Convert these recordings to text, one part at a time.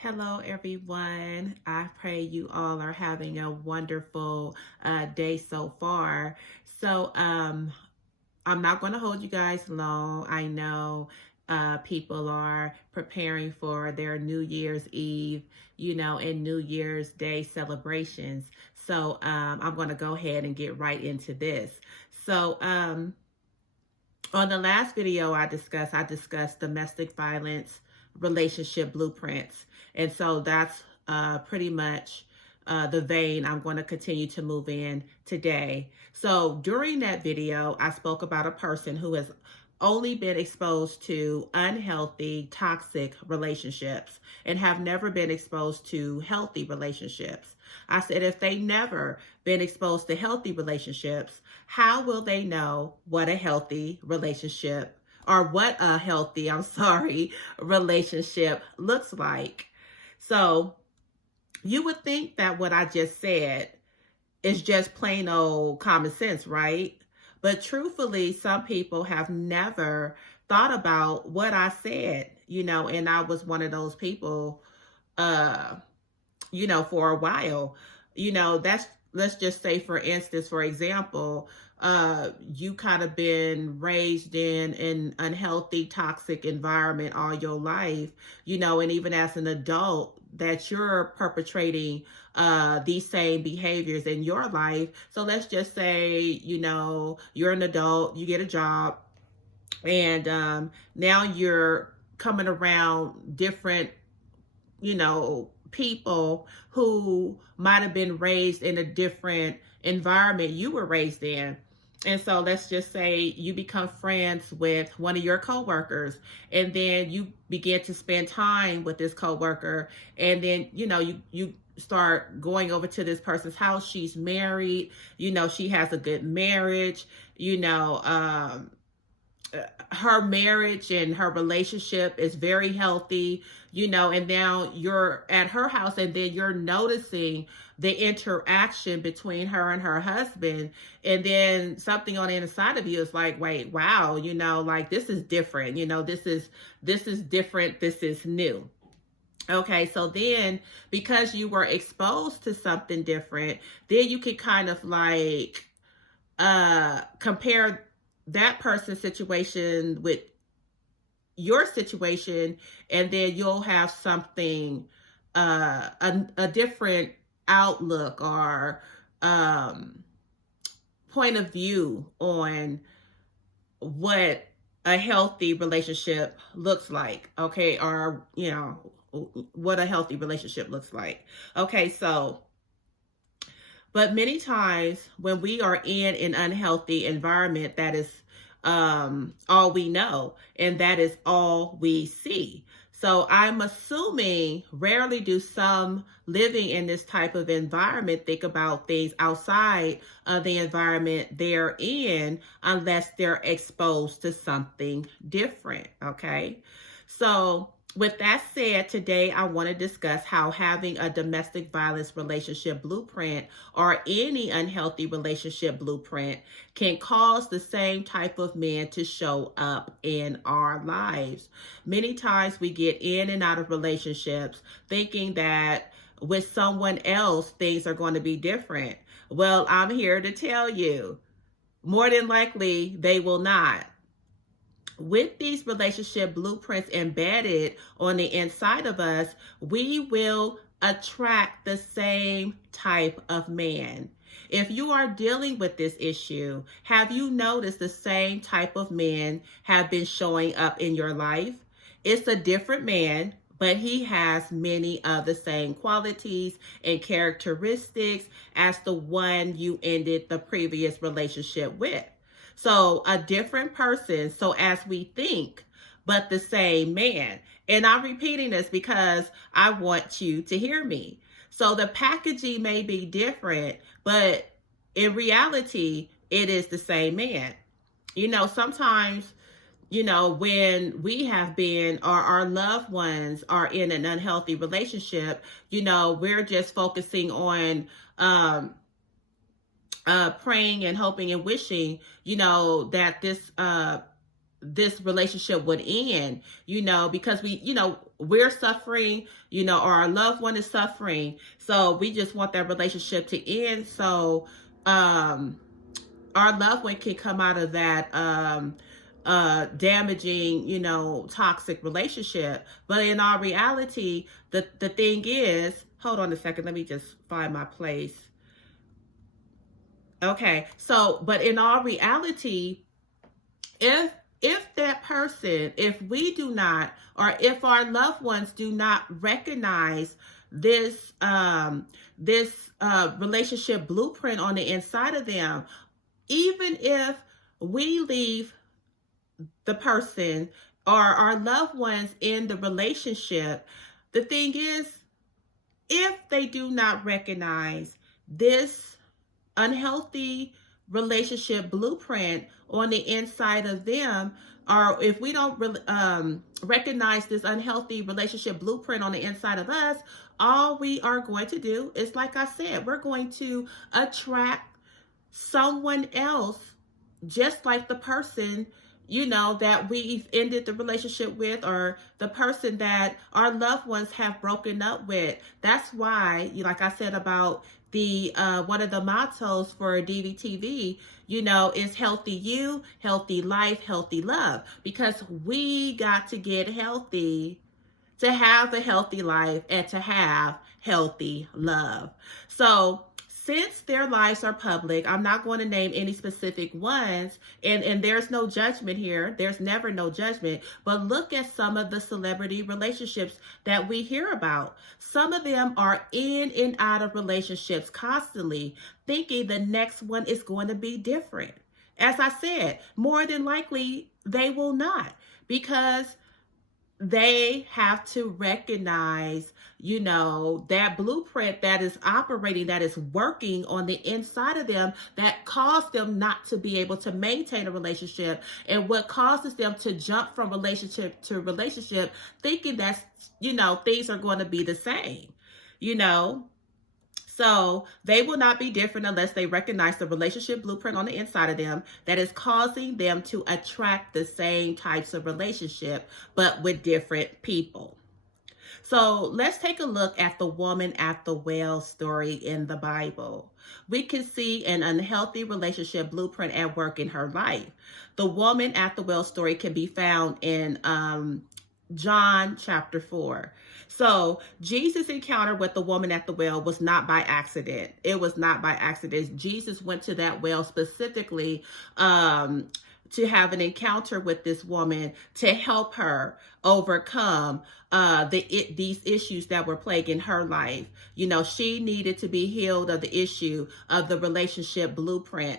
Hello, everyone. I pray you all are having a wonderful day so far. I'm not going to hold you guys long. I know people are preparing for their New Year's Eve, and New Year's Day celebrations. I'm going to go ahead and get right into this. So, on the last video I discussed domestic violence relationship blueprints. And so that's pretty much the vein I'm going to continue to move in today. So during that video, I spoke about a person who has only been exposed to unhealthy, toxic relationships and have never been exposed to healthy relationships. I said if they never been exposed to healthy relationships, how will they know what a healthy relationship or what a healthy, relationship looks like? So you would think that what I just said is just plain old common sense, right? But truthfully, some people have never thought about what I said, and I was one of those people, uh, for a while. That's, let's just say, for instance, for example, you kind of been raised in an unhealthy, toxic environment all your life, and even as an adult, that you're perpetrating these same behaviors in your life. So let's just say, you're an adult, you get a job, and now you're coming around different, people who might have been raised in a different environment you were raised in. And so let's just say you become friends with one of your coworkers, and then you begin to spend time with this coworker, and then you start going over to this person's house. She's married, she has a good marriage, her marriage and her relationship is very healthy, and now you're at her house, and then you're noticing the interaction between her and her husband, and then something on the inside of you is like, wait, wow, like this is different, this is different, this is new. Okay, so then because you were exposed to something different, then you can kind of like compare that person's situation with your situation, and then you'll have something, a different outlook or point of view on what a healthy relationship looks like. Okay, or what a healthy relationship looks like. Okay, so but many times when we are in an unhealthy environment, that is all we know, and that is all we see. So I'm assuming rarely do some living in this type of environment think about things outside of the environment they're in unless they're exposed to something different. Okay. So with that said, today I want to discuss how having a domestic violence relationship blueprint or any unhealthy relationship blueprint can cause the same type of men to show up in our lives. Many times we get in and out of relationships thinking that with someone else things are going to be different. Well, I'm here to tell you, more than likely they will not. With these relationship blueprints embedded on the inside of us, we will attract the same type of man. If you are dealing with this issue, have you noticed the same type of men have been showing up in your life? It's a different man, but he has many of the same qualities and characteristics as the one you ended the previous relationship with. So a different person, so as we think, but the same man. And I'm repeating this because I want you to hear me. So the packaging may be different, but in reality, it is the same man. Sometimes, when we have been, or our loved ones are in an unhealthy relationship, we're just focusing on praying and hoping and wishing, that this this relationship would end, because we're suffering, or our loved one is suffering. So we just want that relationship to end. So, our loved one can come out of that, damaging, toxic relationship. But in our reality, the thing is, hold on a second, let me just find my place. Okay. So, but in our reality, if that person, if we do not, or if our loved ones do not recognize this relationship blueprint on the inside of them, even if we leave the person or our loved ones in the relationship, the thing is, if they do not recognize this unhealthy relationship blueprint on the inside of them, or if we don't recognize this unhealthy relationship blueprint on the inside of us, all we are going to do is, like I said, we're going to attract someone else just like the person, that we've ended the relationship with, or the person that our loved ones have broken up with. That's why, like I said about the one of the mottos for DVTV, is healthy you, healthy life, healthy love, because we got to get healthy to have a healthy life and to have healthy love. So since their lives are public, I'm not going to name any specific ones, and there's no judgment here. There's never no judgment. But look at some of the celebrity relationships that we hear about. Some of them are in and out of relationships constantly, thinking the next one is going to be different. As I said, more than likely, they will not, because they have to recognize, that blueprint that is operating, that is working on the inside of them, that caused them not to be able to maintain a relationship, and what causes them to jump from relationship to relationship, thinking that, things are going to be the same, So they will not be different unless they recognize the relationship blueprint on the inside of them that is causing them to attract the same types of relationship, but with different people. So let's take a look at the woman at the well story in the Bible. We can see an unhealthy relationship blueprint at work in her life. The woman at the well story can be found in John chapter 4. So Jesus' encounter with the woman at the well was not by accident. It was not by accident. Jesus went to that well specifically to have an encounter with this woman to help her overcome these issues that were plaguing her life. She needed to be healed of the issue of the relationship blueprint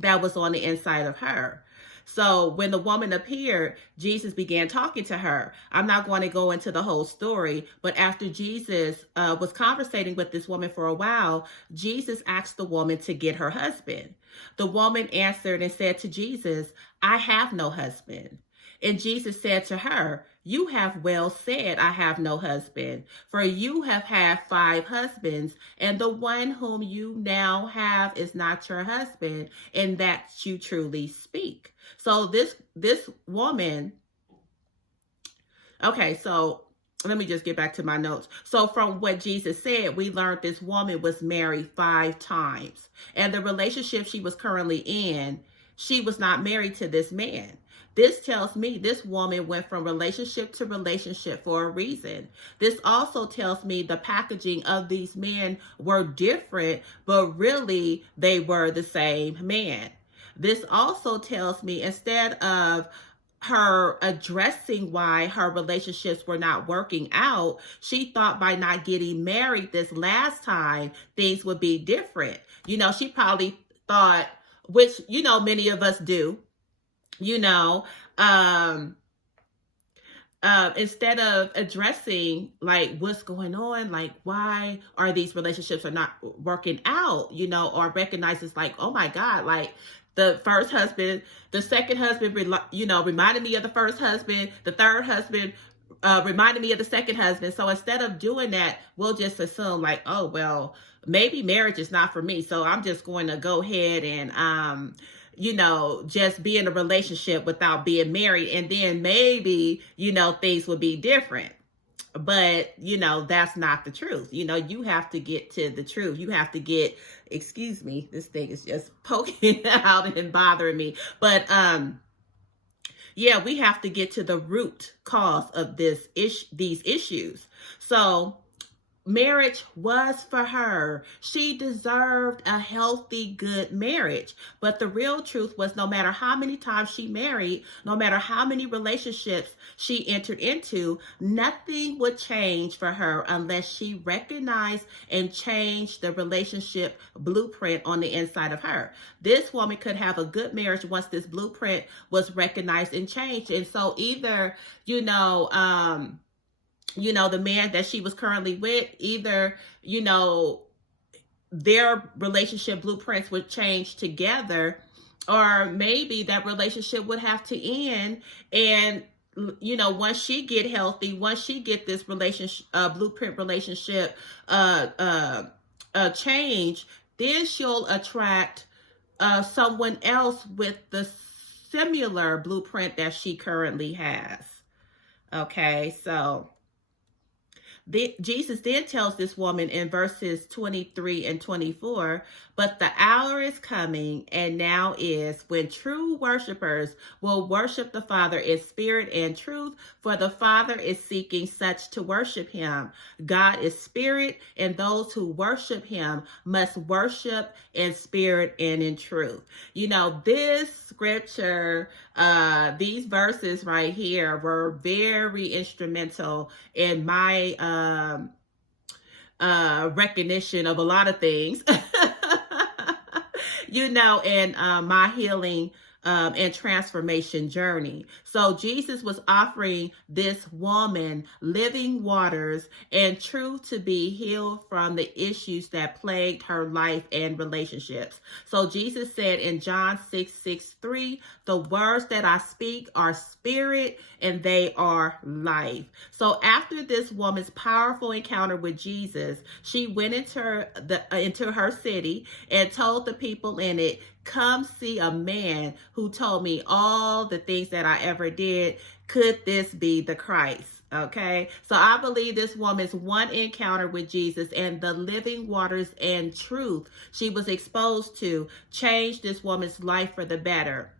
that was on the inside of her. So when the woman appeared, Jesus began talking to her. I'm not going to go into the whole story, but after Jesus was conversating with this woman for a while, Jesus asked the woman to get her husband. The woman answered and said to Jesus, "I have no husband." And Jesus said to her, "You have well said, I have no husband, for you have had 5 husbands, and the one whom you now have is not your husband, and that you truly speak." So this woman, okay, so let me just get back to my notes. So from what Jesus said, we learned this woman was married 5 times, and the relationship she was currently in, she was not married to this man. This tells me this woman went from relationship to relationship for a reason. This also tells me the packaging of these men were different, but really they were the same man. This also tells me instead of her addressing why her relationships were not working out, she thought by not getting married this last time, things would be different. She probably thought, which, many of us do, instead of addressing like what's going on, like why are these relationships are not working out, or recognizes like, oh my God, like the first husband, the second husband, reminded me of the first husband, the third husband reminded me of the second husband. So instead of doing that, we'll just assume like, oh, well, maybe marriage is not for me. So I'm just going to go ahead and, just be in a relationship without being married, and then maybe, things would be different. But, that's not the truth. You have to get to the truth. You have to get, excuse me, this thing is just poking out and bothering me. But, yeah, we have to get to the root cause of these issues. So, marriage was for her. She deserved a healthy, good marriage. But the real truth was, no matter how many times she married, no matter how many relationships she entered into, nothing would change for her unless she recognized and changed the relationship blueprint on the inside of her. This woman could have a good marriage once this blueprint was recognized and changed. And so either, the man that she was currently with, either, their relationship blueprints would change together, or maybe that relationship would have to end. And, once she get healthy, once she get this blueprint relationship, change, then she'll attract, someone else with the similar blueprint that she currently has. Okay, so Jesus then tells this woman in verses 23 and 24, but the hour is coming, and now is, when true worshipers will worship the Father in spirit and truth, for the Father is seeking such to worship him. God is spirit, and those who worship him must worship in spirit and in truth. This scripture, these verses right here were very instrumental in my recognition of a lot of things, and my healing and transformation journey. So Jesus was offering this woman living waters and truth to be healed from the issues that plagued her life and relationships. So Jesus said in John 6:3, the words that I speak are spirit and they are life. So after this woman's powerful encounter with Jesus, she went into her city and told the people in it, come see a man who told me all the things that I ever did. Could this be the Christ? Okay, so I believe this woman's one encounter with Jesus and the living waters and truth she was exposed to changed this woman's life for the better.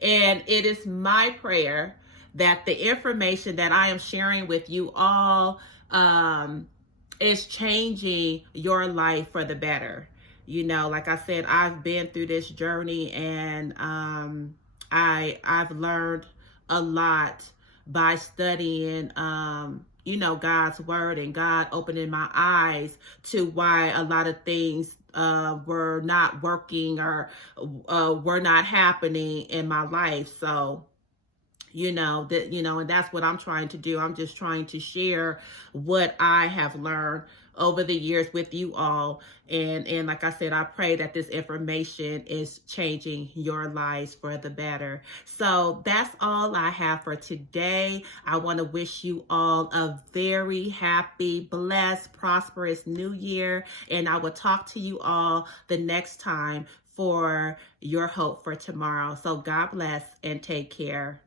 And it is my prayer that the information that I am sharing with you all is changing your life for the better. Like I said, I've been through this journey, and I've learned a lot by studying, God's word, and God opening my eyes to why a lot of things were not working or were not happening in my life. So, and that's what I'm trying to do. I'm just trying to share what I have learned over the years with you all. And like I said, I pray that this information is changing your lives for the better. So that's all I have for today. I want to wish you all a very happy, blessed, prosperous new year. And I will talk to you all the next time for your hope for tomorrow. So God bless and take care.